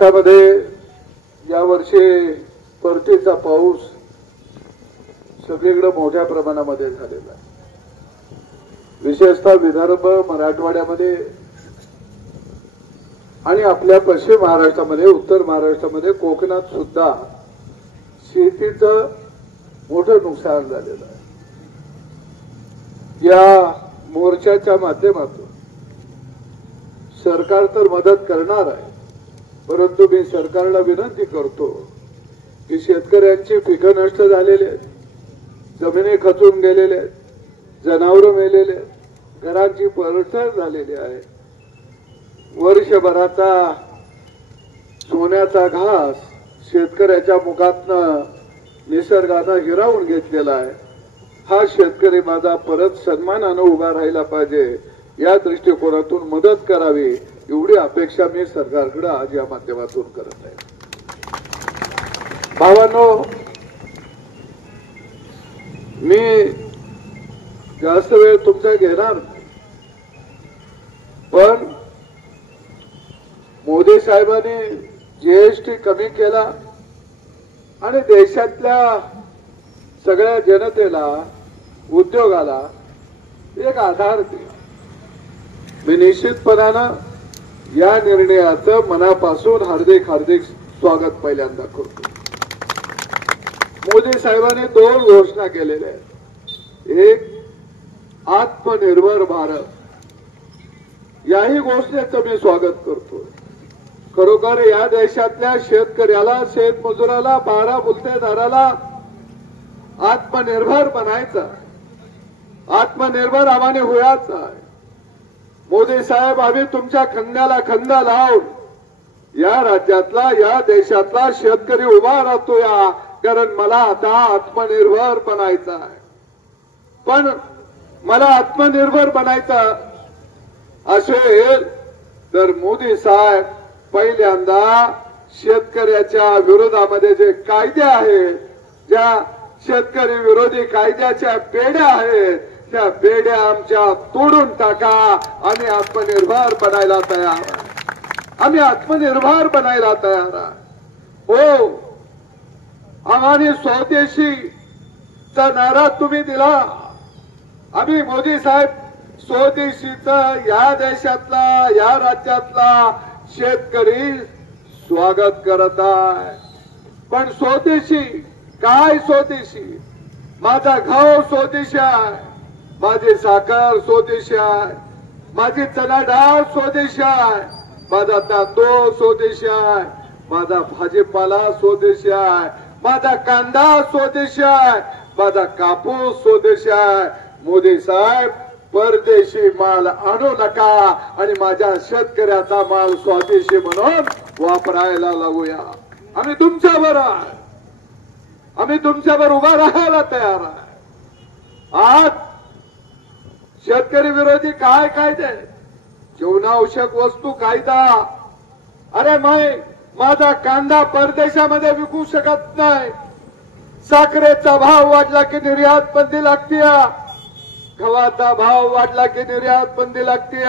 महाराष्ट्रामध्ये यावर्षी परतीचा पाऊस सगळीकडे मोठ्या प्रमाणामध्ये झालेला आहे. विशेषतः विदर्भ, मराठवाड्यामध्ये आणि आपल्या पश्चिम महाराष्ट्रामध्ये, उत्तर महाराष्ट्रामध्ये, कोकणात सुद्धा शेतीचं मोठं नुकसान झालेलं आहे. या मोर्चाच्या माध्यमातून सरकार तर मदत करणार आहे, परंतु मी सरकारला विनंती करतो की शेतकऱ्यांची पिकं नष्ट झालेली आहेत, जमिनी खचून गेलेल्या आहेत, जनावरं मेलेले आहेत, घरांची पडझड झालेली आहे. वर्षभराचा सोन्याचा घास शेतकऱ्याच्या मुखातनं निसर्गानं हिरावून घेतलेला आहे. हा शेतकरी माझा परत सन्मानानं उभा राहिला पाहिजे, या दृष्टिकोनातून मदत करावी एवढी अपेक्षा मी सरकारकडे आज या माध्यमातून करत आहे. भावांनो, मी जास्त वेळ तुमचा घेणार नाही, पण मोदी साहेबांनी जीएसटी कमी केला आणि देशातल्या सगळ्या जनतेला, उद्योगाला एक आधार दिला. मी निश्चितपणानं या निर्णयाचं मनापासून हार्दिक हार्दिक स्वागत पहिल्यांदा करतो. मोदी साहेबांनी 2 घोषणा केलेल्या आहेत. एक, आत्मनिर्भर भारत. याही घोषणेचं मी स्वागत करतो. खरोखर या देशातल्या शेतकऱ्याला, शेतमजुराला, बारा गुंठेदाराला आत्मनिर्भर बनायचं, आत्मनिर्भर आम्हाने व्हायचं आहे. मोदी साहेब, आम्ही तुमच्या खांद्याला खांदा लावून या राज्यातला, या देशातला शेतकरी उभा राहतो या, कारण मला आता आत्मनिर्भर बनायचं आहे. पण मला आत्मनिर्भर बनायचं असेल तर मोदी साहेब पहिल्यांदा शेतकऱ्याच्या विरोधामध्ये जे कायदे आहेत, ज्या शेतकरी विरोधी कायद्याच्या बेड्या आहेत, त्या बेड्या आमच्या तोडून टाका. आम्ही आत्मनिर्भर बनायला तयार आहे. आम्ही आत्मनिर्भर बनायला तयार आहे. हो, आम्हाला स्वदेशीचा नारा तुम्ही दिला. आम्ही मोदी साहेब स्वदेशीचं या देशातला, या राज्यातला शेतकरी स्वागत करत आहे. पण स्वदेशी काय? स्वदेशी माझा गहू स्वदेशी आहे, माझी साखर स्वदेशी आहे, माझी चणा डाळ स्वदेशी आहे, माझा तांदूळ स्वदेशी आहे, माझा भाजीपाला स्वदेशी आहे, माझा कांदा स्वदेशी आहे, माझा कापूस स्वदेशी आहे. मोदी साहेब, परदेशी माल आणू नका आणि माझ्या शेतकऱ्याचा माल स्वदेशी म्हणून वापरायला लागूया. आम्ही तुमच्यावर आहे, आम्ही तुमच्यावर उभा राहायला तयार आहे. आज शेतकरी विरोधी काय कायदे? जीवनावश्यक वस्तू कायदा. अरे माझा कांदा परदेशामध्ये विकू शकत नाही. साखरेचा भाव वाढला की निर्यात बंदी लागते, गव्हाचा भाव वाढला की निर्यात बंदी लागते,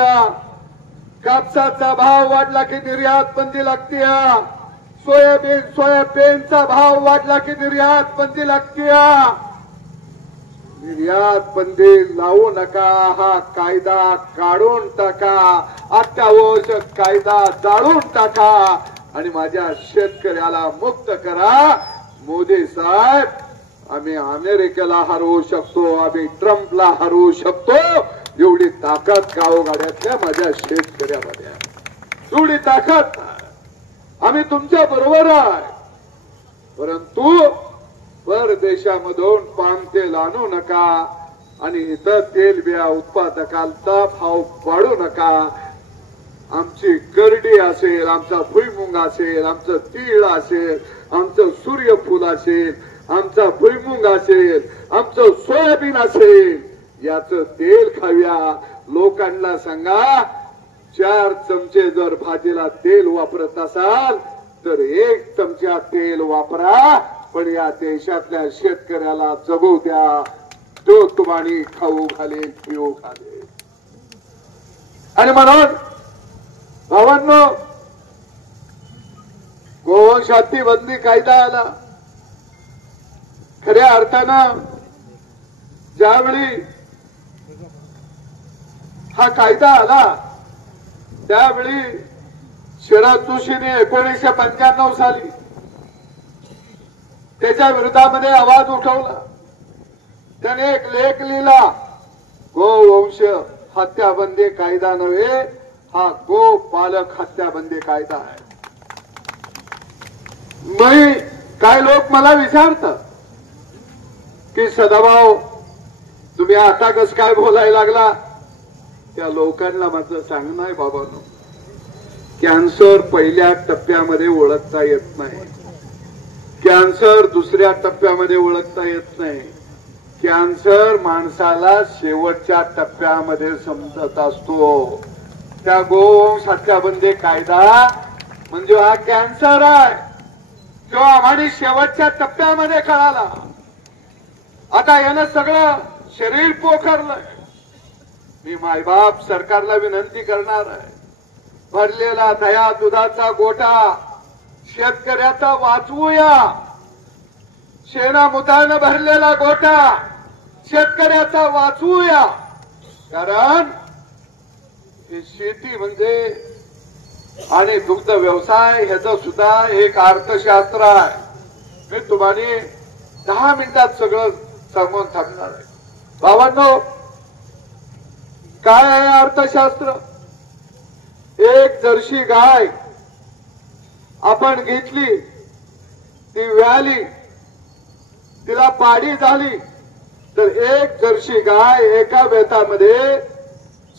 कापसाचा भाव वाढला की निर्यात बंदी लागते, सोयाबीनचा भाव वाढला की निर्यात बंदी लागते. निर्यात बंदी लावू नका, हा कायदा काढून टाका, अत्यावश्यक कायदा जाळून टाका आणि माझ्या शेतकऱ्याला मुक्त करा. मोदी साहेब, आम्ही अमेरिकेला हरवू शकतो, आम्ही ट्रम्पला हरवू शकतो, एवढी ताकद गावगाड्यातल्या माझ्या शेतकऱ्यामध्ये आहे. एवढी ताकद आम्ही तुमच्या बरोबर आहे. परंतु परदेशामधून पाम तेल आणू नका आणि इतर तेलबिया उत्पादकांचा भाव वाढू नका. आमची करडी असेल, आमचा भुईमुंग असेल, आमचं तीळ असेल, आमचं सूर्यफूल असेल, आमचा भुईमुंग असेल, आमचं सोयाबीन असेल, याचं तेल खाऊया. लोकांना सांगा, 4 चमचे जर भाजीला तेल वापरत असाल तर 1 चमचा तेल वापरा, पण या देशातल्या शेतकऱ्याला जगू द्या. तो तुम्हाला खाऊ घालेल, पिऊ घालेल. आणि म्हणून भावांनो, गोवंशाती बंदी कायदा आला. खऱ्या अर्थानं ज्यावेळी हा कायदा आला त्यावेळी शरद जोशीने 1995 साली त्याच्या विरोधामध्ये आवाज उठवला. त्याने एक लेख लिहिला, गोवंश हत्याबंदी कायदा नव्हे, हा गो पालक हत्याबंदी कायदा आहे. मी काय लोक मला विचारतात की सदाभाऊ तुम्ही आता कस काय बोलायला लागला. त्या लोकांना माझं सांगणं आहे बाबांनो, कॅन्सर पहिल्या टप्प्यामध्ये ओळखता येत नाही, कॅन्सर दुसऱ्या टप्प्यामध्ये ओळखता येत नाही, कॅन्सर माणसाला शेवटच्या टप्प्यामध्ये समजत असतो. त्या गोवंश हत्याबंदी कायदा म्हणजे हा कॅन्सर आहे, तो आम्हाला शेवटच्या टप्प्यामध्ये कळाला. आता यानं सगळं शरीर पोखरलंय. मी मायबाप सरकारला विनंती करणार आहे, भरलेला दया दुधाचा गोठा शेतकऱ्याचा वाचवूया. शेणामुतानं भरलेला गोठा शेतकऱ्याचा वाचवूया. कारण ही शेती म्हणजे आणि दुग्ध व्यवसाय ह्याचं सुद्धा एक अर्थशास्त्र आहे. मी तुम्हाला 10 मिनिटात सगळं सांगून थांबणार आहे. भावांनो, काय आहे अर्थशास्त्र? एक जर्सी गाय आपण घेतली, ती व्याली, तिला पाडी झाली, तर एक जर्सी गाय एका वेतामध्ये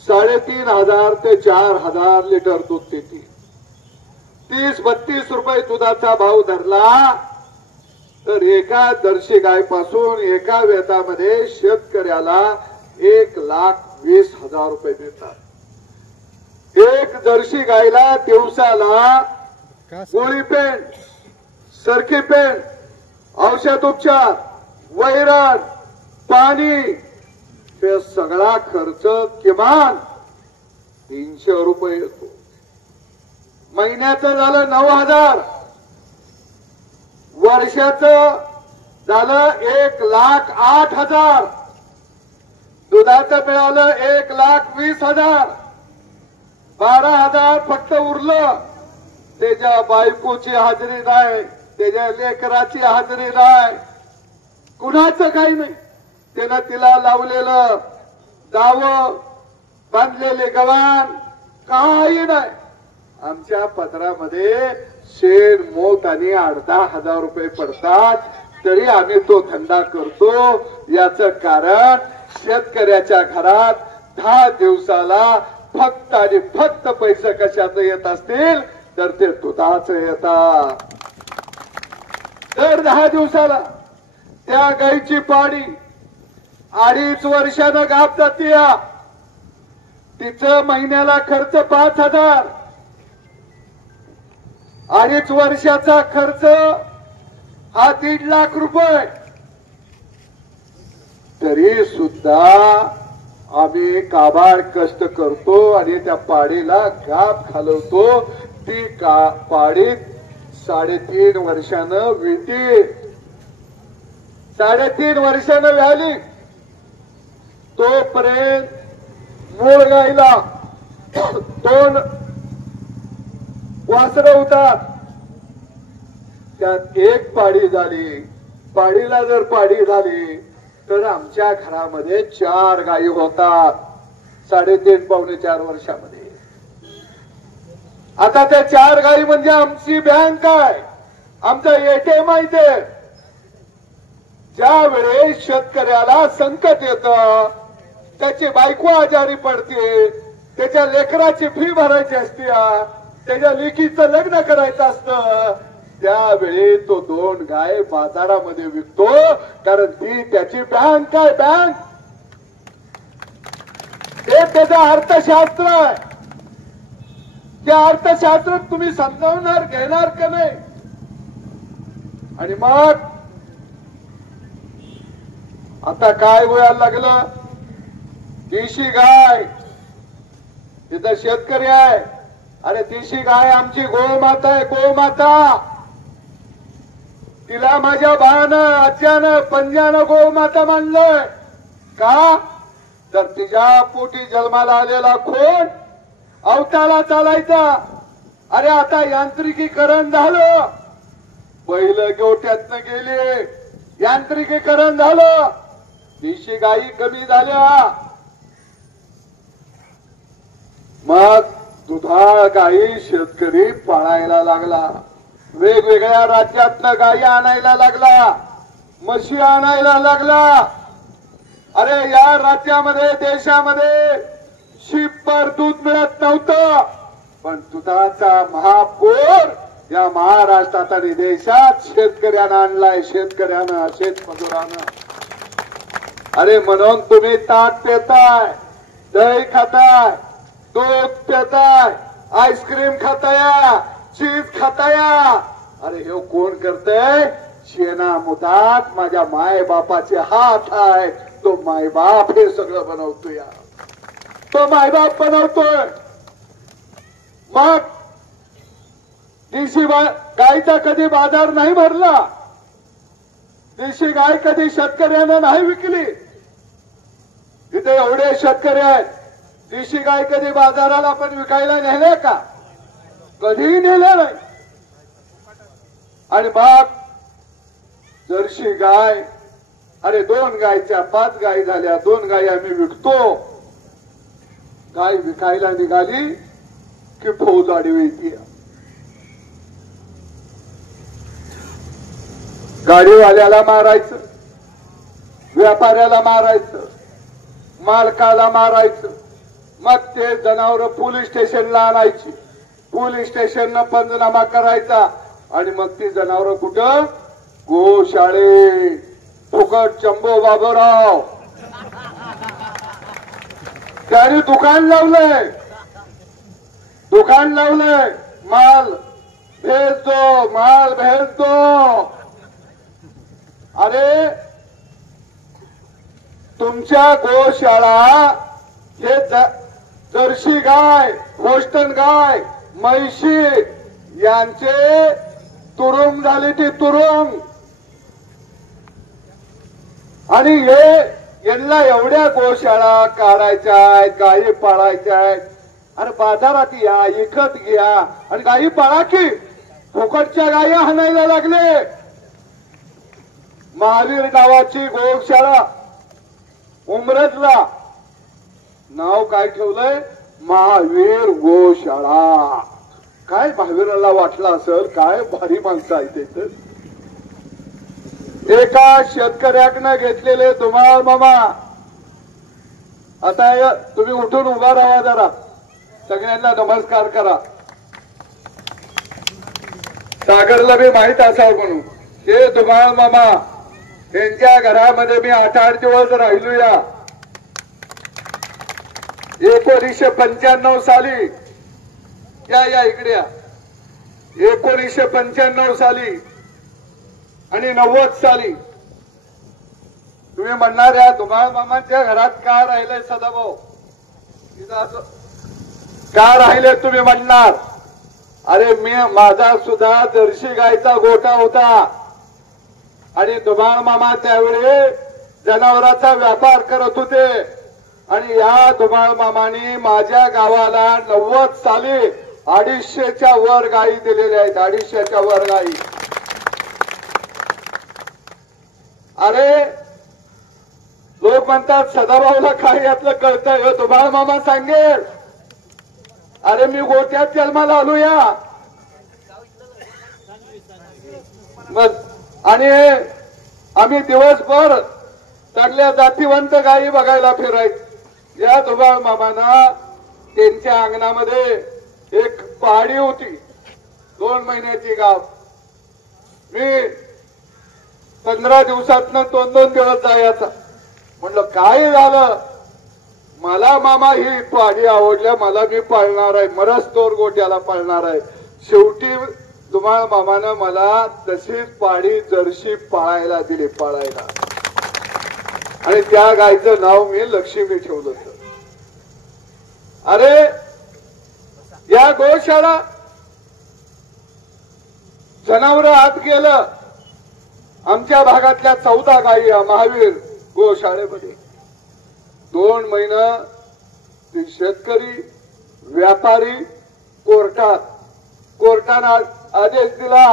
3,500 ते 4,000 लिटर दूध देते. 30-32 रुपये दुधाचा भाव धरला तर एका जर्सी गायपासून एका वेतामध्ये शेतकऱ्याला 1,20,000 रुपये देतात. एक जर्सी गायला दिवसाला गोळी पेंड, सरकी पेंड, औषध उपचार, वैरण, पाणी हे सगळा खर्च किमान 300 रुपये येतो. महिन्याचं झालं 9,000, वर्षाचं झालं 1,08,000, दुधाचं मिळालं 1,20,000, 12,000 फक्त उरलं. त्याच्या बायकोची हाजरी नाही, त्याच्या लेकराची हाजरी नाही, कुणाचं काही नाही. त्यानं तिला लावलेलं दावं, बांधलेले गव्हाण काही नाही. आमच्या पदरामध्ये शेण, मोत आणि 8,000 रुपये पडतात, तरी आम्ही तो धंदा करतो. याचं कारण शेतकऱ्याच्या घरात 10 दिवसाला फक्त आणि फक्त पैसे कशाचं येत असतील तर ते दुधाचं येतात. दर 10 दिवसाला त्या गाईची पाडी 2.5 वर्षानं गाप जाते. तिचं महिन्याला खर्च 5,000, 2.5 वर्षाचा खर्च हा 1.5 लाख रुपये. तरी सुद्धा आम्ही काबाड कष्ट करतो आणि त्या पाडीला गाप घालवतो. ती पाडीत 3.5 वर्षानं विळती, 3.5 वर्षानं व्याली. तोपर्यंत मूळ गाईला 2 वासरं होतात, त्यात एक पाडी झाली. पाडीला जर पाडी झाली तर आमच्या घरामध्ये 4 गायी होतात 3.5-4 वर्षामध्ये. आता त्या 4 गायी म्हणजे आमची बँक आहे, आमचा एटीएम आहे. ते ज्या वेळेस शेतकऱ्याला संकट येतं, त्याची बायको आजारी पडते, त्याच्या लेकराची फी भरायची असते, त्याच्या लेकीचं लग्न करायचं असतं, त्यावेळी तो 2 गाय बाजारामध्ये विकतो. कारण ती त्याची बँक आहे. बँक हे त्याचं अर्थशास्त्र आहे. त्या अर्थशास्त्रात तुम्ही समजावणार घेणार का नाही? आणि मग आता काय व्हायला लागलं? देशी गाय, तिथं शेतकरी आहे. अरे देशी गाय आमची गोमाता आहे, गोमाता. तिला माझ्या बाळानं आज्यानं पंजानं गोमाता मानलंय का? तर तिच्या पोटी जन्माला आलेला खोड अवताला चालायचा. अरे आता यांत्रिकीकरण झालं, बैल गोठ्यातनं गेले, यांत्रिकीकरण झालं, देशी गायी कमी झाल्या, मग दुधाळ गायी शेतकरी पाळायला लागला. वेगवेगळ्या राज्यातनं गायी आणायला लागला, म्हशी आणायला लागला. अरे या राज्यामध्ये देशामध्ये शिपभर दूध मिळत नव्हतं, पण दुधाचा महापूर या महाराष्ट्रात आणि देशात शेतकऱ्यानं आणलाय, शेतकऱ्यानं शेतमजुरानं. अरे म्हणून तुम्ही ताक पेताय, दही खाताय, दूध पेताय, आईस्क्रीम खाताय, चीज खाताय. अरे हे कोण करतय? शेणा मुदात माझ्या माय बापाचे हात आहे. तो मायबाप हे सगळं बनवतोय, तो मायबाप बनवतोय. मग देशी गायचा कधी बाजार नाही भरला, देशी गाय कधी शेतकऱ्यानं नाही विकली. इथे एवढे शेतकरी आहेत, देशी गाय कधी बाजाराला पण विकायला नेले का? कधीही नेले नाही. आणि मग जर्सी गाय, अरे 2 गायच्या 5 गायी झाल्या, 2 गायी आम्ही विकतो. गाय विकायला निघाली की फौज आडवी येते. गाडीवाल्याला मारायचं, व्यापाऱ्याला मारायचं, मालकाला मारायचं. मग ते जनावर पोलीस स्टेशनला आणायची, पोलीस स्टेशननं पंचनामा करायचा. आणि मग ती जनावर कुठं? गोशाळे. फुकट चंबो बाबूराव त्याने दुकान लावलंय, दुकान लावलंय. माल भेज दो, माल भेज दो. अरे तुमच्या गोशाळा हे जर्सी गाय, होस्टन गाय, म्हैशी यांचे तुरुंग झाले, ती तुरुंग. आणि हे यांना एवढ्या गोशाळा काढायच्या आहेत, गायी पाळायच्या आहेत. अरे बाजारात या, विकत घ्या आणि गायी पाळा की. फुकटच्या गायी हाणायला लागले. महावीर नावाची गोशाळा उमरजला, नाव काय ठेवलंय? महावीर गोशाळा. काय महावीराला वाटलं असेल काय भारी माणसं आहे ते. एका शेतकऱ्याकडनं घेतलेले धुमाळ मामा. आता तुम्ही उठून उभा राहा, जरा सगळ्यांना नमस्कार करा. सागरला बी माहित असावं म्हणून. हे धुमाळ मामा यांच्या घरामध्ये मी 8 दिवस राहिलोया. 1995 साली या इकडे या. 1995 साली आणि 90 साली तुम्ही म्हणणार या धुमाळ मामाच्या घरात का राहिलंय सदाभाऊ, का राहिले तुम्ही म्हणणार. अरे माझा सुद्धा जर्सी गायचा गोठा होता आणि धुमाळ मामा त्यावेळी जनावरांचा व्यापार करत होते. आणि या धुमाळ मामाने माझ्या गावाला 90 साली 250च्या वर गायी दिलेल्या आहेत, 250च्या वर गायी. अरे लोक म्हणतात सदाभाऊला काय यातलं कळतंय, धुमाळ मामा सांगेल. अरे मी गोट्यात जन्माला आलो या. मग आणि आम्ही दिवसभर चांगल्या जातीवंत गायी बघायला फिरायचो. या धुमाळ मामाना त्यांच्या अंगणामध्ये एक पहाडी होती, 2 महिन्याची गाव. मी 15 दिवसातनं 2-2 दिवस जायचा. म्हणलं काय झालं, मला मामा ही पहाडी आवडल्या, मला मी पाळणार आहे, मरस्तोर गोट्याला पाळणार आहे. शेवटी धुमाळ मामानं मला तशीच पहाडी जर्सी पाळायला दिली, पाळायला. आणि त्या गायचं नाव मी लक्ष्मी ठेवलं होतं. अरे या गोशाळा जनावर आत गेलं आमच्या भागातल्या 14 गायी महावीर गोशाळेमध्ये 2 महिने ते शेतकरी व्यापारी कोर्टानं आदेश दिला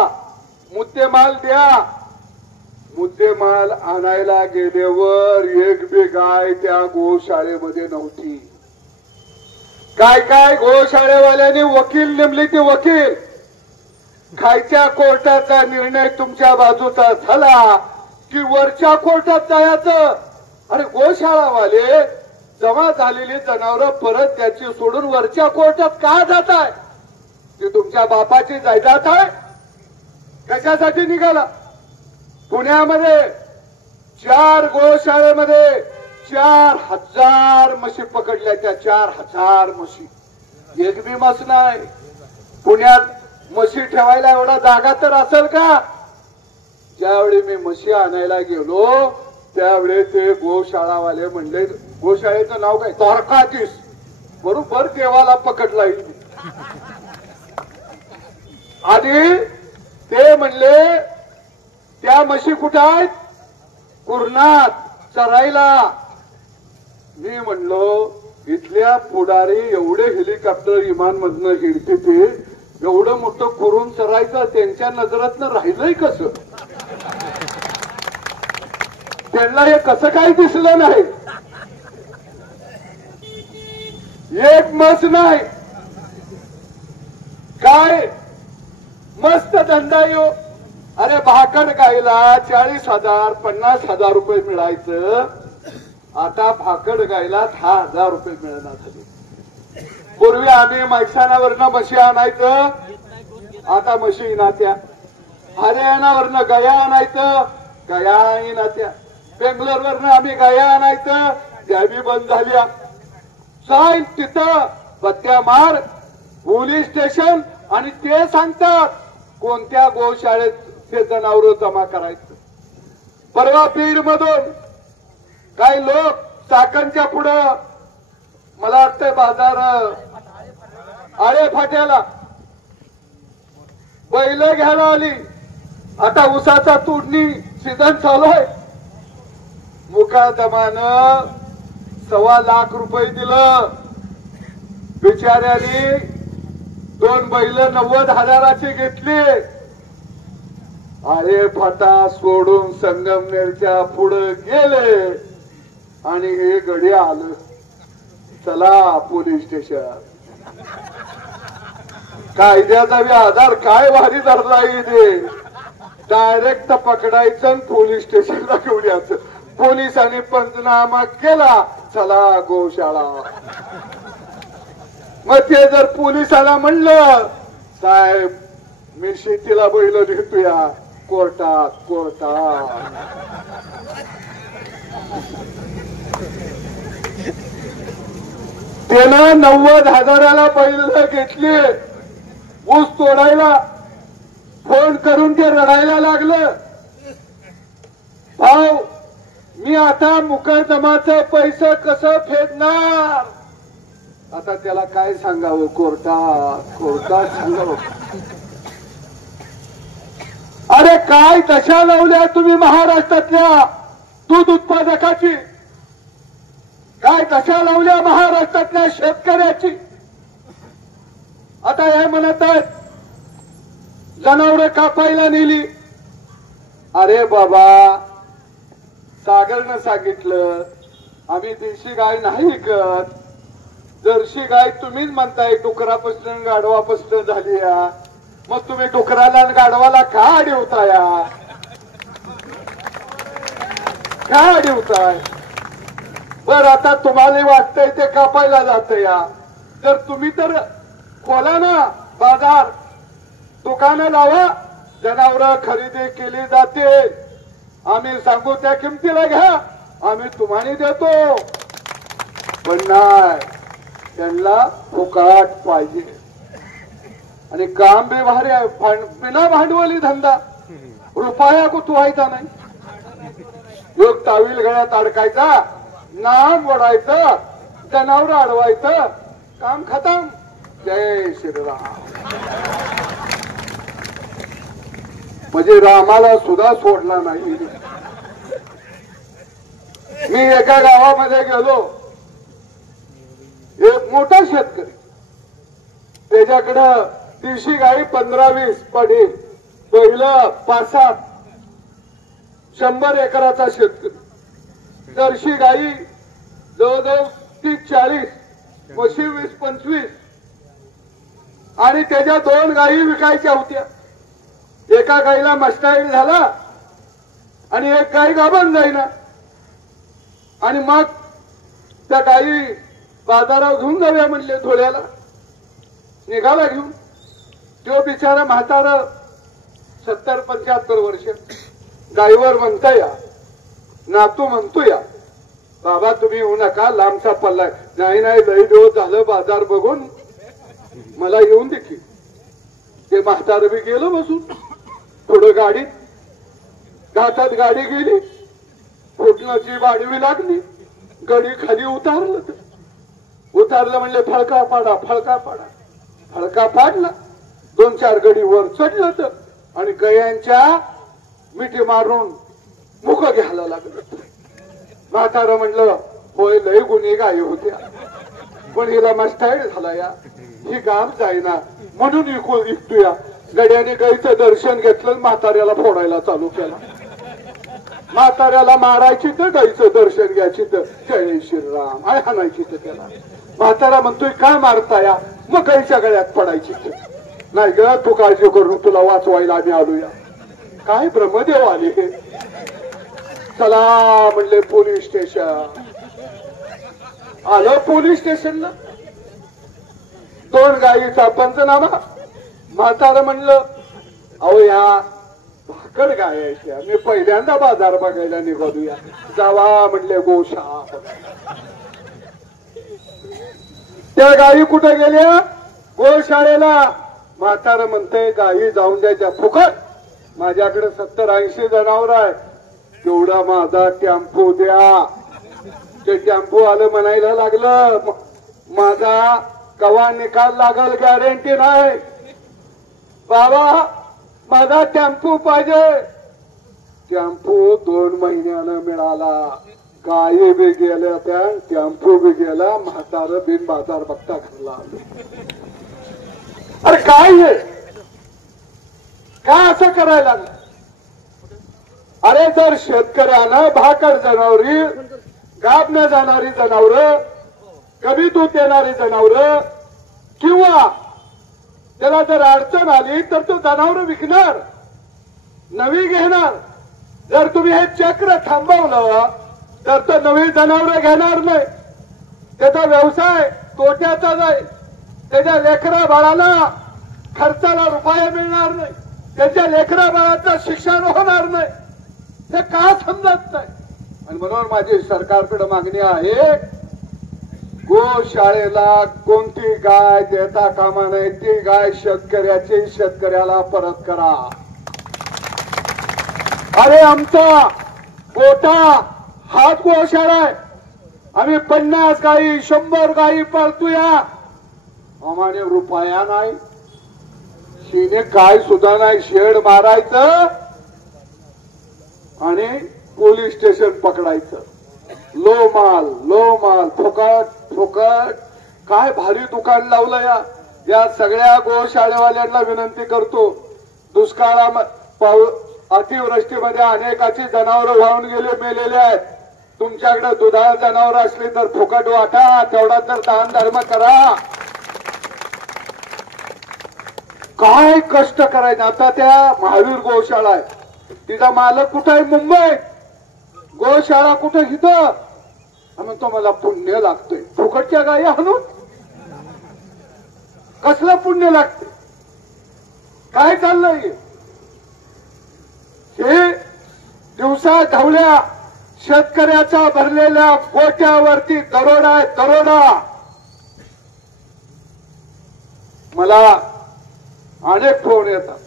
मुद्देमाल द्या. मुद्देमाल आणायला गेल्यावर एक बी गाय त्या गोशाळेमध्ये नव्हती. काय गोशाळेवाल्यांनी वकील नेमले. ते वकील खायच्या कोर्टाचा निर्णय तुमच्या बाजूचा झाला की वरच्या कोर्टात जायचं. अरे गोशाळावाले जमा झालेली जनावरं परत त्याची सोडून वरच्या कोर्टात का जात आहे? ती तुमच्या बापाची जायदाद आहे. कशासाठी निघाला? पुण्यामध्ये 4 गोशाळेमध्ये 4000 म्हशी पकडल्या. त्या 4000 म्हशी. एक बी म्हस नाही. पुण्यात म्हशी ठेवायला एवढा जागा तर असेल का? ज्यावेळी मी म्हशी आणायला गेलो त्यावेळी ते गोशाळावाले म्हणले, गोशाळेचं नाव काय? द्वारकाधीश. बरोबर देवाला पकडला. आणि ते म्हणले त्या म्हशी कुठं आहेत? कुर्णात चरायला. मी म्हणलो इथल्या पुढारी एवढे हेलिकॉप्टर विमान मधनं हिडते ते एवढं मोठं कुरून चरायचं त्यांच्या नजरातनं राहिलंय कसं? त्यांना हे कसं काही दिसलं नाही. एक म्हस नाही. काय मस्त धंदा येऊ. अरे भाकड गायला 40,000 50,000 रुपये मिळायचं. आता भाकड गायला 10,000 रुपये मिळणार झाले. पूर्वी आम्ही मैसाणावरनं म्हशी आणायचं. आता म्हशी नात्या. हरियाणावरनं गया आणायचं. गया नात्या. बेंगलोरवरनं आम्ही गया आणायचं. त्या बी बंद झाल्या. जाईल तिथं बत्त्या मार पोलीस स्टेशन आणि ते सांगतात कोणत्या गोशाळेत ते जनावर जमा करायचं. परवा बीड मधून काही लोक चाकणच्या पुढं मला वाटतंय बाजार आळे फाट्याला बैल घ्यायला आली. आता उसाचा तोडणी सीझन चालू आहे. मुकादमानं 1.25 लाख रुपये दिलं. बिचाऱ्याने 2 बैल 90,000ची घेतली. अरे फाटा सोडून संगमनेरच्या पुढे गेले आणि हे गडी आलं. चला पोलीस स्टेशन. कायद्याचा बी आधार काय भारी धरला इथे. डायरेक्ट पकडायचं पोलीस स्टेशनला घेऊन यायचं. पोलिसांनी पंचनामा केला. चला गोशाळा. मग ते जर पोलिसाला म्हणलं साहेब मी शेतीला बैल घेतोया कोर्टात. त्यानं 90,000ला बैल घेतली. ऊस तोडायला फोन करून ते रडायला लागलं. भाऊ मी आता मुकदमाचं पैसे कसं फेडणार? आता त्याला काय सांगावं? कोर्टात सांगावं. अरे काय दशा लावल्या तुम्ही महाराष्ट्रातल्या दूध उत्पादकाची. काय दशा लावल्या महाराष्ट्रातल्या शेतकऱ्याची. आता हे म्हणत आहेत जनावरं कापायला नेली. अरे बाबा सागरनं सांगितलं आम्ही देशी गाय नाही विकत. जर्सी गाय तुम्हीच म्हणताय डुकरापासून गाढवापासून झाली या. मग तुम्ही डुकराला आणि गाढवाला का अडवताय? का अडवताय? बर आता तुम्हाला वाटतंय ते कापायला जात या. तर तुम्ही तर खोला ना बाजार. दुकानं लावा. जनावरं खरेदी केली जाते. आम्ही सांगू त्या किमतीला घ्या. आम्ही तुम्हाला देतो. पण नाही त्यांना फुकाट पाहिजे. आणि काम बी भारी आहे. बिना भांडवली धंदा. रुपया गुतवायचा नाही. योग तावील गळ्यात अडकायचा. नाम ओढायचं. जनावर अडवायचं. काम खतम. जय श्रीराम. म्हणजे रामाला सुद्धा सोडला नाही. मी एका गावामध्ये गेलो, एक मोठा शेतकरी, त्याच्याकडं देशी गाई 15-20 पडे, पहिलं 5-7, 100 एकराचा शेतकरी. जर्सी गाई जवळजवळ 30-40, म्हशी 20-25, आणि त्याच्या 2 गायी विकायच्या होत्या. एका गाईला मस्टाईड झाला आणि एक गाय गाभण जाईना, आणि मग त्या गायी बाजारात घेऊन जाऊया म्हणले. धुळ्याला निघाला घेऊन. तो बिचारा म्हातारा 70-75 वर्ष, गायीवर म्हणता या, नातू म्हणतो या, बाबा तुम्ही येऊ नका, लांबचा पल्ला. नाही नाही, लई दिवस झालं बाजार बघून, मला येऊन देखील. ते म्हातार बी गेलं बसून. थोडं गाडीत, घाटात गाडी गेली, फुटण्याची बाडवी लागली, गडी खाली उतारलं म्हणले फळका पाडा, फळका पाडा. फळका पाडला, 2-4 गडी वर चढलं तर, आणि गयांच्या मिठी मारून मुख घ्यायला लागलं. म्हातारं म्हणलं होय, लय गुन्हे गायी होत्या, पण हिला मस्टाईड झाला या, ही गाव जाईना म्हणून इकतोया. गड्याने गाईचं दर्शन घेतलं, म्हाताऱ्याला फोडायला चालू केला. म्हाताऱ्याला मारायची तर गाईचं दर्शन घ्यायची तर जय श्रीराम आणि हाणायची तर त्याला. म्हातारा म्हणतोय काय मारता या, मग गाईच्या गळ्यात पडायची तर. नाही ग, तू काळजी करून तुला वाचवायला आम्ही आलोया. काय ब्रह्मदेव आले हे. चला म्हणले पोलीस स्टेशन. आलं पोलीस स्टेशनला. 2 गायीचा पंचनामा. म्हातारं म्हणलं अहो या भाकड गायच्या, मी पहिल्यांदा बाजार बघायला निघालूया. जावा म्हणले गोशा. त्या गायी कुठे गेल्या? गोशाळेला. म्हातारं म्हणतंय गायी जाऊन द्यायच्या फुकट. माझ्याकडे 70-80 जनावर आहे, तेवढा माझा टेम्पो द्या. ते टेम्पो आलं म्हणायला लागलं माझा कवा निकाल लागल गॅरंटी नाही. बाबा माझा टेम्पो पाहिजे. टेम्पो 2 महिन्यानं मिळाला. गायी बी गेल्या त्या, टेम्पो बी गेला. म्हातारं बिन बाजार बघता घरला आलं. अरे काय हे, काय असं करायला लागलं? अरे जर शेतकऱ्यानं भाकड जनावरी, गाबण्या जाणारी जनावर, कमी दूध देणारी जनावर, किंवा त्याला जर अडचण आली तर तो जनावर विकणार, नवी घेणार. जर तुम्ही हे चक्र थांबवलं तर तो नवी जनावर घेणार नाही. त्याचा व्यवसाय तोट्याचा जाईल. त्याच्या लेकरा बाळाला खर्चाला रुपया मिळणार नाही. त्याच्या लेकरा बाळाचं शिक्षण होणार नाही. हे का समजत नाही? आणि म्हणून माझी सरकारकडे मागणी आहे, गोशाळेला कोणती गाय देता कामा नये. ती गाय शेतकऱ्याची शेतकऱ्याला परत करा. अरे आमचा गोटा हाच गोशाळा आहे. आम्ही 50 गायी 100 गायी पाळतोया. आम्हाला रुपया नाही. शिने काय सुद्धा नाही. शेड मारायचं आणि पोलीस स्टेशन पकडायचं. लो माल फुकट फुकट. काय भारी दुकान लावलं या. या सगळ्या गोशाळेवाल्यांना विनंती करतो, दुष्काळा अतिवृष्टीमध्ये अनेकाची जनावरं वाहून गेले, मेलेले आहेत. तुमच्याकडे दुधाळ जनावर असली तर फुकट वाटा, तेवढा तर दान धर्म करा. काय कष्ट करायचं. आता त्या महावीर गोशाळा आहे, तिचा मालक कुठं आहे? मुंबई. गोशाळा कुठं? इथं. म्हणतो मला पुण्य लागतंय फुकटच्या गायी आणून. कसलं पुण्य लागते? काय चाललंय हे? दिवसा ढवल्या शेतकऱ्याचा भरलेल्या गोट्यावरती दरोडा आहे, दरोडा. मला अनेक फोन येतात,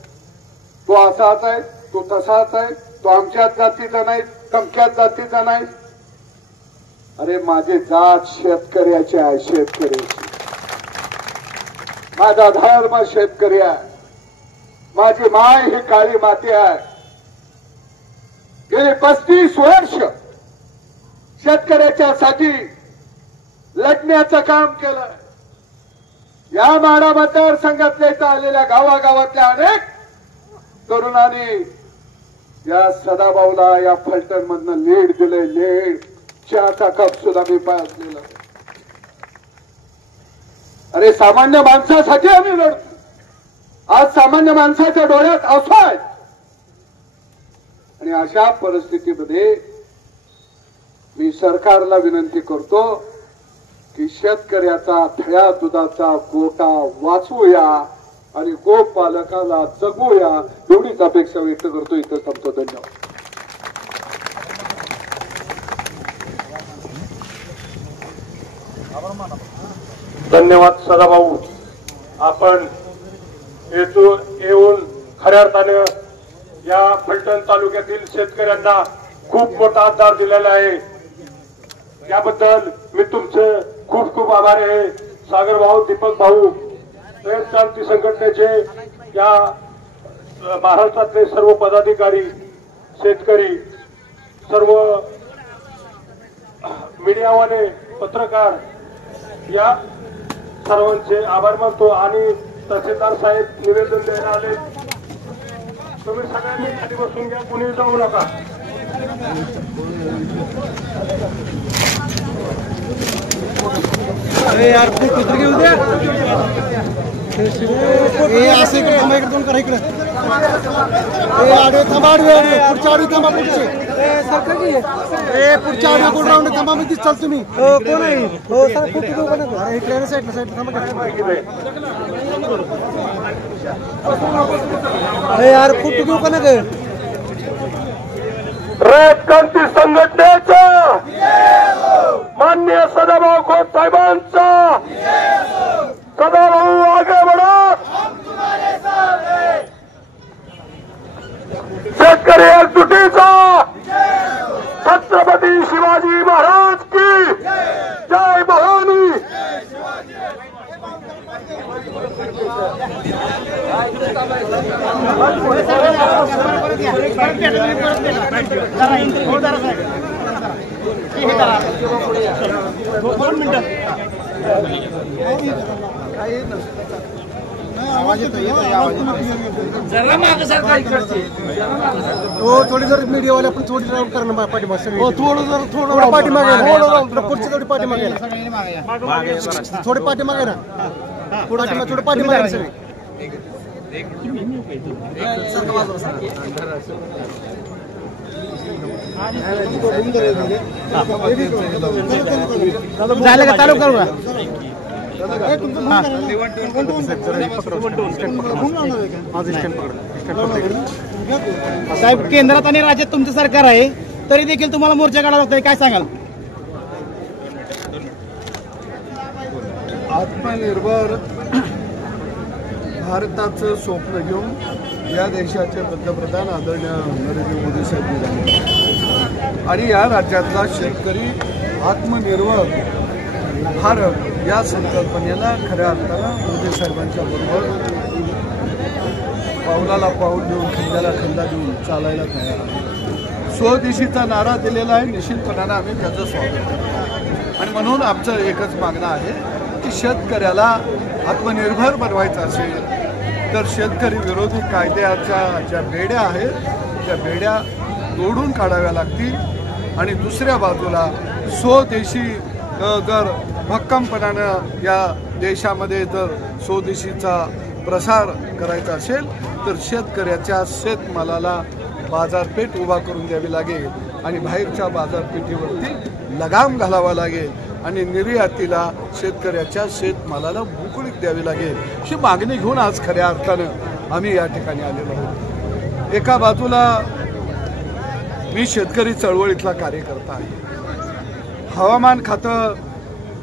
तो असाच आहे, तो तसाच आहे, तो आमच्याच जातीचा नाही, तमक्याच जातीचा नाही. अरे माझी जात शेतकऱ्याची आहे, शेतकऱ्याची. माझा धर्म शेतकरी आहे. माझी माय ही काळी माती आहे. गेली 35 वर्ष शेतकऱ्याच्या साठी लढण्याचं काम केलं. या माढा मतदारसंघातल्या इथं आलेल्या गावागावातल्या अनेक तरुणांनी या सदाभाऊला या फलटण मधनं लीड दिले. लीड चहाचा कप सुद्धा मी पाजलेला. अरे सामान्य माणसासाठी आम्ही लढतो. आज सामान्य माणसाच्या डोळ्यात आसू आहेत. आणि अशा परिस्थितीमध्ये मी सरकारला विनंती करतो की शेतकऱ्याचा थया दुधाचा गोटा वाचवूया आणि गोपालकाला जगूया, एवढीच अपेक्षा व्यक्त करतो. इथं संपतो. धन्यवाद. धन्यवाद सदाभाऊ. आपण येऊन खऱ्या अर्थाने या फलटण तालुक्यातील शेतकऱ्यांना खूप मोठा आधार दिलेला आहे. त्याबद्दल मी तुमचे खूप खूप आभारी आहे. सागर भाऊ, दीपक भाऊ, रयत क्रांती संघटनेचे या महाराष्ट्रातले सर्व पदाधिकारी, शेतकरी, सर्व मीडियावाले, पत्रकार, या सर्वांचे आभार मानतो. आणि तहसीलदार साहेब निवेदन द्यायला आले. तुम्ही सगळ्यांनी खाली बसून घ्या, कुणी जाऊ नका. अरे यार फोटो घेऊ द्या. असं इकडे थांबा, इकडे दोन करा इकडे. आडवे थांबा, आडवे पुढच्या आडवी थांबा, पुढचे पुढच्या आडवे कोण राऊंड थांबा. मी चाल तुम्ही कोण आहे. हो सर फोटो घेऊ का ना इकडे साईडला साईडला थांबा. अरे यार फोटो घेऊ का ना ग. रयत क्रांती संघटनेचा माननीय सदाभाऊ खोत साहेबांचा. सदाभाऊ आगे बढ़ो. शेतकरी एकजुटीचा. छत्रपती शिवाजी महाराज की जय. भवानी. हो थोडी जर मीडियावाले आपण थोडी राऊंड करणं पाठीमागे. हो थोडं जर थोडं पाठीमागे पुढची थोडी पाठीमागे थोडी पाठीमागे ना. थोडं पाठीमागे सगळी. झालं का चालू करू का. साहेब केंद्रात आणि राज्यात तुमचं सरकार आहे तरी देखील तुम्हाला मोर्चा काढावा लागतोय, काय सांगाल. आत्मनिर्भर भारताचं स्वप्न घेऊन या देशाचे पंतप्रधान आदरणीय नरेंद्र मोदी साहेब निघाले आणि या राज्यातला शेतकरी आत्मनिर्भर भारत या संकल्पनेला खऱ्या अर्थानं मोदी साहेबांच्या बरोबर पावलाला पाऊल देऊन खंद्याला खंदा देऊन चालायला तयार आहे. स्वदेशीचा नारा दिलेला आहे. निश्चितपणानं आम्ही त्याचं स्वागत करतो आणि म्हणून आमचं एकच मागणं आहे की शेतकऱ्याला आत्मनिर्भर बनवायचं असेल तर शेतकरी विरोधी कायद्याच्या ज्या बेड्या आहेत त्या बेड्या तोडून काढाव्या लागतील आणि दुसऱ्या बाजूला स्वदेशी जर भक्कमपणानं या देशामध्ये जर स्वदेशीचा प्रसार करायचा असेल तर शेतकऱ्याच्या शेतमालाला बाजारपेठ उभा करून द्यावी लागेल आणि बाहेरच्या बाजारपेठेवरती लगाम घालावा लागेल आणि निर्यातीला शेतकऱ्याच्या शेतमालाला मोकळीक द्यावी लागेल अशी मागणी घेऊन आज खऱ्या अर्थानं आम्ही या ठिकाणी आलेलो आहोत. एका बाजूला मी शेतकरी चळवळीतला कार्यकर्ता आहे. हवामान खातं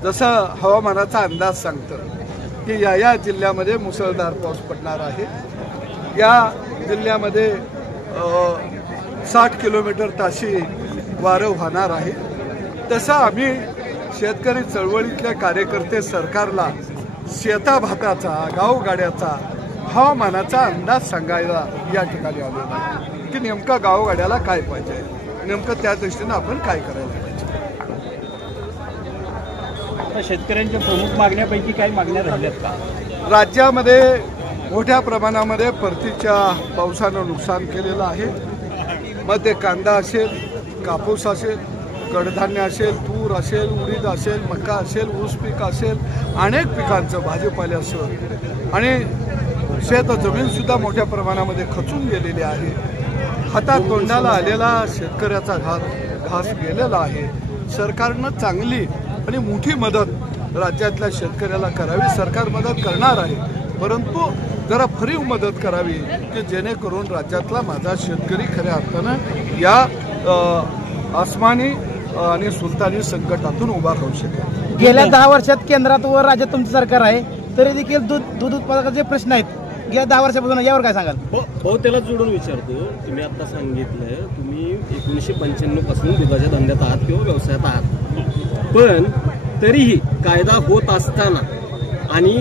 जसं हवामानाचा अंदाज सांगतं की या जिल्ह्यामध्ये मुसळधार पाऊस पडणार आहे. या जिल्ह्यामध्ये 60 किलोमीटर ताशी वारं वाहणार आहे. तसं आम्ही शेतकरी चळवळीतले कार्यकर्ते सरकारला शेताभाताचा गावगाड्याचा हवामानाचा अंदाज सांगायला या ठिकाणी आलेला आहे की नेमका गावगाड्याला काय पाहिजे, नेमकं त्या दृष्टीनं आपण काय करायला पाहिजे. शेतकऱ्यांच्या प्रमुख मागण्यापैकी काही मागण्या राहिल्यात का? राज्यामध्ये मोठ्या प्रमाणामध्ये परतीच्या पावसानं नुकसान केलेलं आहे. मग ते कांदा असेल, कापूस असेल, कडधान्य असेल, तूर असेल, उडीद असेल, मका असेल, ऊस पीक असेल, अनेक पिकांचं भाजीपाल्याचं आणि शेत जमीनसुद्धा मोठ्या प्रमाणामध्ये खचून गेलेली आहे. हातात तोंडाला आलेला शेतकऱ्याचा घास गेलेला आहे. सरकारनं चांगली आणि मोठी मदत राज्यातल्या शेतकऱ्याला करावी. सरकार मदत करणार आहे, परंतु जरा भरीव मदत करावी की जेणेकरून राज्यातला माझा शेतकरी खऱ्या अर्थानं या आसमानी आणि सुलतानी संकटातून उभा राहू शकेल. गेल्या 10 वर्षात केंद्रात व राज्यात तुमचं सरकार आहे, तरी देखील दूध उत्पादकाचे प्रश्न आहेत गेल्या 10 वर्षापासून, यावर काय सांगाल? हो, त्याला जोडून विचारतो. तुम्ही आता सांगितलंय तुम्ही 1995 पासून दुधाच्या धंद्यात आहात किंवा व्यवसायात आहात, पण तरीही कायदा होत असताना आणि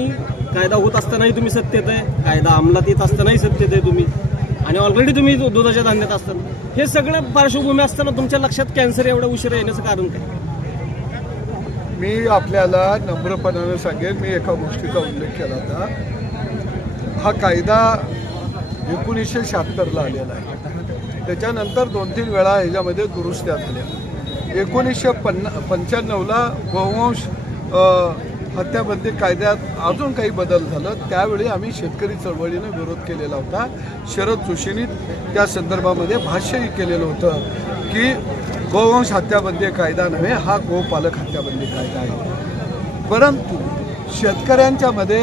कायदा होत असतानाही तुम्ही सत्तेत आहे, कायदा अंमलात येत असतानाही सत्तेत आहे तुम्ही, आणि ऑलरेडी तुम्ही दुधाच्या धंद्यात असताना, हे सगळं पार्श्वभूमी असताना तुमच्या लक्षात कॅन्सर एवढा उशिरा येण्याचं कारण काय? मी आपल्याला नम्रपणानं सांगेन, मी एका गोष्टीचा उल्लेख केला होता. हा कायदा 1976ला आलेला आहे. त्याच्यानंतर 2-3 वेळा ह्याच्यामध्ये दुरुस्त्या झाल्या. 1995ला गोवंश हत्याबंदी कायद्यात अजून काही बदल झालं. त्यावेळी आम्ही शेतकरी चळवळीनं विरोध केलेला होता. शरद जोशींनी त्या संदर्भामध्ये भाष्यही केलेलं होतं की गोवंश हत्याबंदी कायदा नव्हे, हा गोपालक हत्याबंदी कायदा आहे. परंतु शेतकऱ्यांच्या मध्ये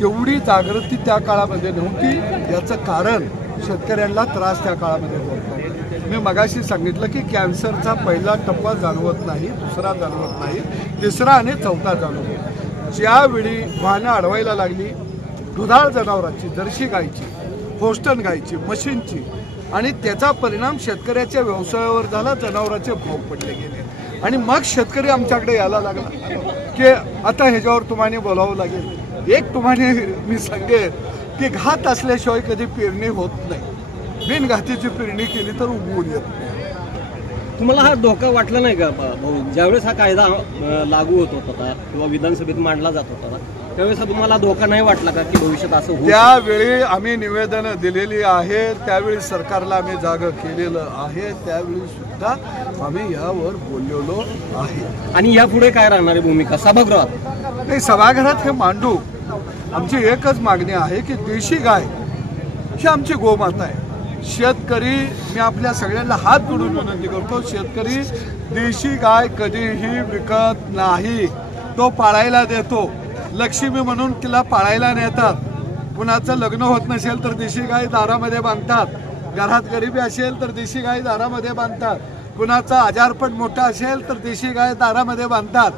तेवढी जागृती त्या काळामध्ये नव्हती. याचं कारण शेतकऱ्यांना त्रास त्या काळामध्ये होत नाही. मी मगाशी सांगितलं की कॅन्सरचा पहिला टप्पा जाणवत नाही, दुसरा जाणवत नाही, तिसरा आणि चौथा जाणवतो. ज्यावेळी वाहनं अडवायला लागली दुधाळ जनावरांची, जर्सी गायची, होस्टन गायची, मशीनची, आणि त्याचा परिणाम शेतकऱ्याच्या व्यवसायावर झाला, जनावरांचे भाव पडले गेले, आणि मग शेतकरी आमच्याकडे यायला लागला की आता ह्याच्यावर तुम्हाला बोलावं लागेल. एक तुम्हाला मी सांगेन की घात असल्याशिवाय कधी पेरणी होत नाही. बिनघातीची पेरणी केली तर उगवून येत नाही. तुम्हाला हा धोका वाटला नाही का भाऊ, ज्यावेळेस हा कायदा लागू होत होता किंवा विधानसभेत मांडला जात होता, त्यावेळेस तुम्हाला धोका नाही वाटला का की भविष्यात असं होईल? त्यावेळी आम्ही निवेदनं दिलेली आहेत, त्यावेळी सरकारला आम्ही जागं केलेलं आहे, त्यावेळी सुद्धा आम्ही यावर बोललेलो आहे. आणि यापुढे काय राहणार आहे भूमिका सभागृहात? नाही, सभागृहात हे मांडू. आमची एकच मागणी आहे की देशी गाय ही आमची गोमाता आहे. शेतकरी, मी आपल्या सगळ्यांना हात जोडून विनंती करतो, शेतकरी देशी गाय कधीही विकत नाही, तो पाळायला देतो. लक्ष्मी म्हणून तिला पाळायला नेतात. कुणाचं लग्न होत नसेल तर देशी गाय दारामध्ये बांधतात. घरात गरिबी असेल तर देशी गाय दारामध्ये बांधतात. कुणाचा आजारपण मोठा असेल तर देशी गाय दारामध्ये बांधतात.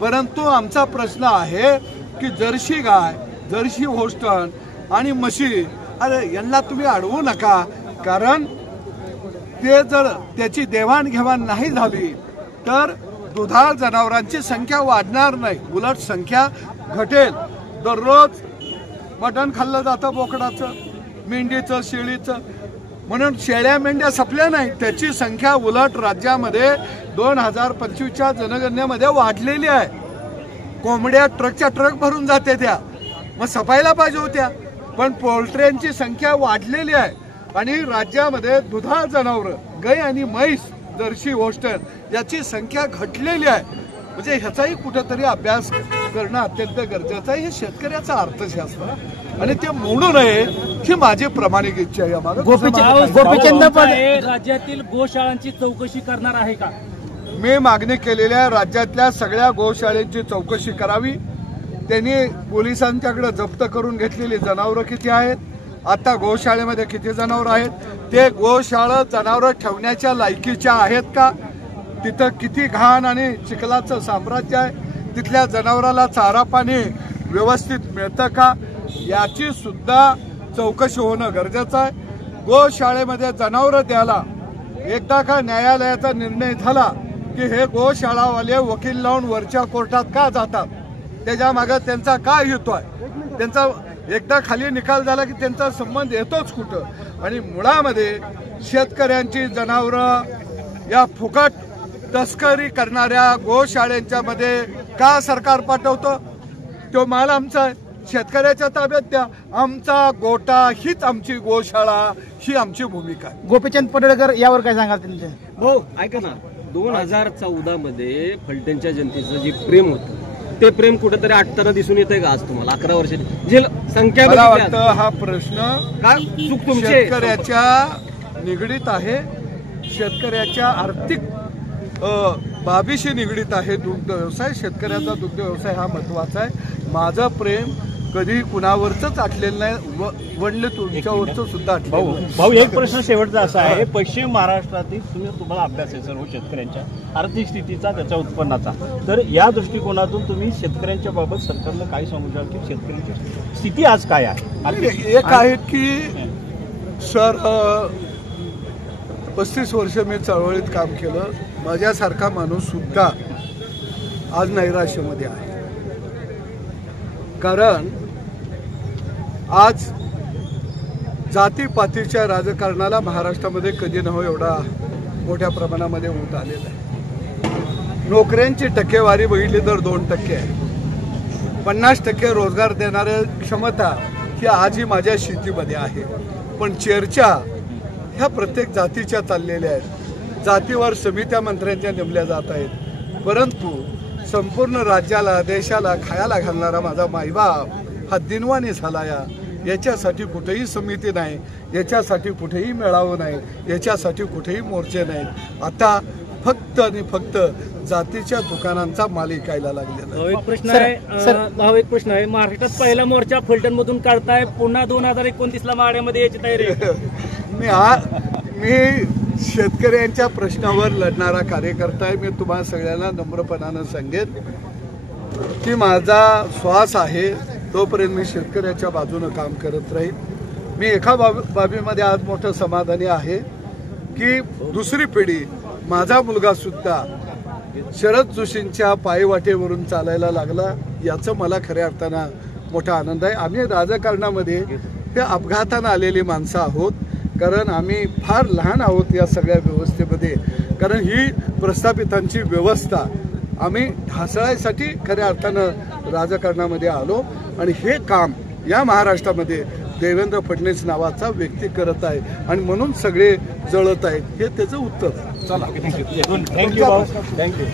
परंतु आमचा प्रश्न आहे की जर्सी गाय, जर्सी होस्टन आणि म्हशी, अरे यांना तुम्ही अडवू नका, कारण ते जर त्याची देवाणघेवाण नाही झाली तर दुधाळ जनावरांची संख्या वाढणार नाही, उलट संख्या घटेल. दररोज मटण खाल्लं जातं बोकडाचं, मेंढीचं, शेळीचं, म्हणून शेळ्या मेंढ्या संपल्या नाही, त्याची संख्या उलट राज्यामध्ये 2025च्या जनगणनेमध्ये वाढलेली आहे. कोंबड्या ट्रकच्या ट्रक भरून जाते त्या, मग सफायला पाहिजे होत्या, पण पोल्ट्र्यांची संख्या वाढलेली आहे. आणि राज्यामध्ये दुधाळ जनावरं, गाय आणि म्हैस, जर्सी, होस्टन याची संख्या घटलेली आहे. म्हणजे ह्याचाही कुठेतरी अभ्यास करणं अत्यंत गरजेचं आहे. हे शेतकऱ्याचं अर्थशास्त्र आणि ते मोडू नये ही माझी प्रामाणिक इच्छा आहे. गोपीचंद राज्यातील गोशाळांची चौकशी करणार आहे का? मी मागणी केलेल्या राज्यातल्या सगळ्या गोशाळेची चौकशी करावी. त्यांनी पोलिसांच्याकडे जप्त करून घेतलेली जनावरं किती आहेत, आता गोशाळेमध्ये किती जनावरं आहेत, ते गोशाळा जनावरं ठेवण्याच्या लायकीच्या आहेत का, तिथं किती घाण आणि चिखलाचं साम्राज्य आहे, तिथल्या जनावराला चारा पाणी व्यवस्थित मिळतं का, याची सुद्धा चौकशी होणं गरजेचं आहे. गोशाळेमध्ये जनावरं द्यायला एकदा का न्यायालयाचा निर्णय झाला की हे गोशाळावाले वकील लावून वरच्या कोर्टात का जातात, त्याच्या मागे त्यांचा काय हेतू आहे, त्यांचा एकदा खाली निकाल झाला की त्यांचा संबंध येतोच कुठं। आणि मुळामध्ये शेतकऱ्यांची जनावरं या फुकट तस्करी करणाऱ्या गोशाळेंच्या मध्ये का सरकार पाठवतं? तो माल आमचा आहे, शेतकऱ्याच्या ताब्यात द्या, आमचा गोटा हीच आमची गोशाळा, ही आमची भूमिका आहे। गोपीचंद पडळकर यावर काय सांगाल त्यांचे? हो ऐका ना, 2014 मध्ये फलटणच्या जनतेचं जे प्रेम होतं ते प्रेम कुठेतरी आटताना दिसून येतंय का आज तुम्हाला? 11 वर्ष जे संख्या मला वाटतं हा प्रश्न चूक तुमची शेतकऱ्याच्या निगडीत आहे, शेतकऱ्याच्या आर्थिक बाबीशी निगडीत आहे। दुग्ध व्यवसाय, शेतकऱ्याचा दुग्ध व्यवसाय हा महत्वाचा आहे। माझं प्रेम कधी कुणावरच आटलेलं नाही, वडले तुमच्यावरच सुद्धा आटलेलं। भाऊ एक प्रश्न शेवटचा असा आहे, पश्चिम महाराष्ट्रातील तुम्हाला अभ्यास आहे सर्व शेतकऱ्यांच्या आर्थिक स्थितीचा, त्याच्या उत्पन्नाचा, तर या दृष्टिकोनातून तुम्ही शेतकऱ्यांच्या बाबत सरकारला काय सांगू शकाल की शेतकऱ्यांची स्थिती आज काय आहे? एक आहे की सर 35 वर्ष मी चळवळीत काम केलं, माझ्यासारखा माणूस सुद्धा आज नैराश्यामध्ये आहे। कारण आज जातीपातीच्या राजकारणाला महाराष्ट्रामध्ये कधी नव्हे एवढा मोठ्या प्रमाणामध्ये होत आलेला आहे। नोकऱ्यांची टक्केवारी बघितली तर 2% आहे। 50% रोजगार देणारी क्षमता ही आजही माझ्या शेतीमध्ये आहे। पण चर्चा ह्या प्रत्येक जातीच्या चाललेल्या आहेत, जातीवर समित्या मंत्र्यांच्या नेमल्या जात आहेत, परंतु संपूर्ण राज्याला देशाला खायला घालणारा माझा मायबाप हा दिनवाणी झाला याच्यासाठी कुठेही समिती नाही, याच्यासाठी कुठेही मेळावं नाही, याच्यासाठी कुठेही मोर्चे नाही। आता फक्त आणि फक्त जातीच्या दुकानांचा माल विकायला लागलेला एक प्रश्न आहे, महाराष्ट्रात पहिला मोर्चा फलटण मधून काढताय, पुन्हा 2029ला माड्यामध्ये याची तयारी? मी शेतकऱ्यांच्या प्रश्नावर लढणारा कार्यकर्ता आहे। मी तुम्हाला सगळ्यांना नम्रपणानं सांगेन की माझा श्वास आहे तोपर्यंत मी शेतकऱ्याच्या बाजूने काम करत राहील। मी एका बाबीमध्ये आज मोठं समाधानी आहे की दुसरी पिढी, माझा मुलगा सुद्धा शरद जोशींच्या पायवाटेवरून चालायला लागला, याचं मला खऱ्या अर्थानं मोठा आनंद आहे। आम्ही राजकारणामध्ये हे अपघातानं आलेली माणसं आहोत, कारण आम्ही फार लहान आहोत या सगळ्या व्यवस्थेमध्ये। कारण ही प्रस्थापितांची व्यवस्था आम्ही ढासळायसाठी खऱ्या अर्थानं राजकारणामध्ये आलो, आणि हे काम या महाराष्ट्रामध्ये देवेंद्र फडणवीस नावाचा व्यक्ती करत आहे, आणि म्हणून सगळे जळत आहेत, हे त्याचं उत्तर। चला, थँक्यू भाऊ, थँक्यू।